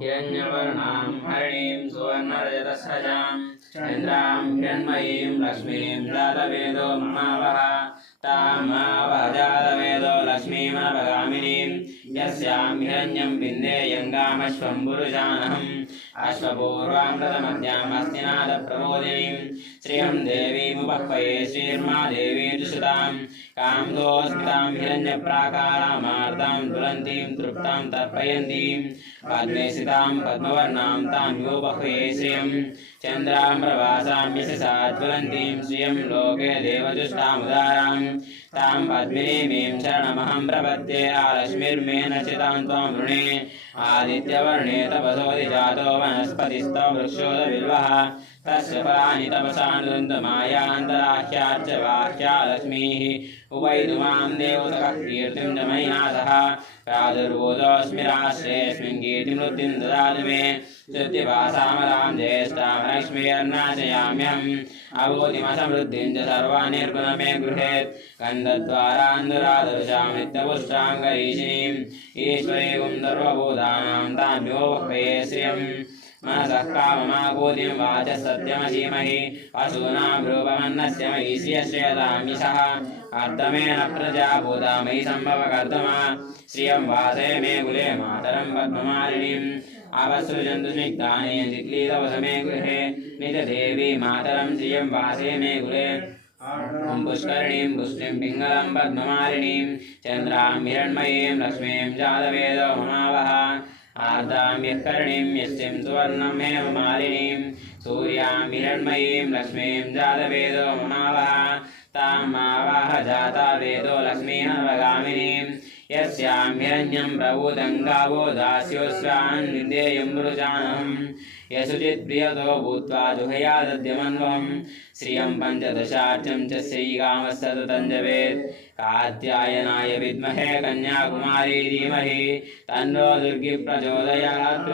हिरण्यवर्णां हरिणीं सुवर्णरजतसजां चन्द्रां हिरण्मयीं लक्ष्मीं जातवेदो ममावह तामावह जातवेदो लक्ष्मीमनवगामिनीं यस्यां हिरण्यं विन्देयङ्गामश्वं पुरुषानहम् अश्वपूर्वामृतमध्यामस्तिनादप्रबोधिनीं श्रियं देवीमुपह्वये श्रीर्मा देवी दुषतां कामदोस्मितां हिरण्यप्राकारामार्तां ज्वलन्तीं तृप्तां तर्पयन्तीं पद्मे स्थितां पद्मवर्णां तां योपह्वये श्रियं चन्द्रां प्रभासां यशसा ज्वलन्तीं श्रियं लोके देवजुष्टामुदारां तां पद्मिनीमीं शरणमहं प्रपद्ये आलक्ष्मीर्मे नचितां त्वां वृणे आदित्यवर्णे तपसोऽधिजातो वनस्पतिस्तो वृक्षोदबिल्वः तस्य फलानि तपसा नुदन्तमायान्तराह्याच्च बाह्या लक्ष्मीः उपैतुमां देवतः कीर्तिं च मयिनाथः प्रादुर्भूतोऽस्मि राष्ट्रेऽस्मिन् कीर्तिमृत्तिं ददातु मे श्रुतिभासामलां ज्येष्ठां लक्ष्मीर्नाशयाम्यहम् अभूतिमसमृद्धिं च सर्वानिर्गुण मे गृहेत् गन्धद्वारान्दुरादर्शां नित्यपुष्टां गरीशिनीम् ईश्वरीं सर्वभूतानां तां योपह्वये श्रियम् मनसः काममाभूतिं वाचः सत्यमसीमहि वसूनां रूपमन्नस्य मयि श्रियश्रेयतामिषः अर्धमेन प्रजा भूता मयि सम्भवकर्तमा श्रियं वासे मे कुले मातरं पद्ममालिनीम् अवसृजन्तु स्निग्धानि तिक्लीतवस मे गृहे निजदेवी मातरं श्रियं वासे मे कुले पुष्करिणीं पुष्टिं पिङ्गलं पद्ममालिनीं चन्द्रां हिरण्मयीं लक्ष्मीं जातवेदो ममावह आर्द्रां यत्कर्णीं यष्टिं सुवर्णं हेममालिनीं सूर्यां हिरण्मयीं लक्ष्मीं जातवेदो ममावह तामावाह जाता वेदो लक्ष्मीमनवगामिनीं यस्यां हिरण्यं प्रभूतं गावो दास्योऽस्वान् विन्देयं पुरुषानहम् यशुचित्प्रियतो भूत्वा जुहयादद्यमन्वहं श्रियं पञ्चदशार्चं च श्रीकामस्तततं जपेत् कात्यायनाय विद्महे कन्याकुमारी धीमहि तन्नो दुर्गी प्रचोदयात्।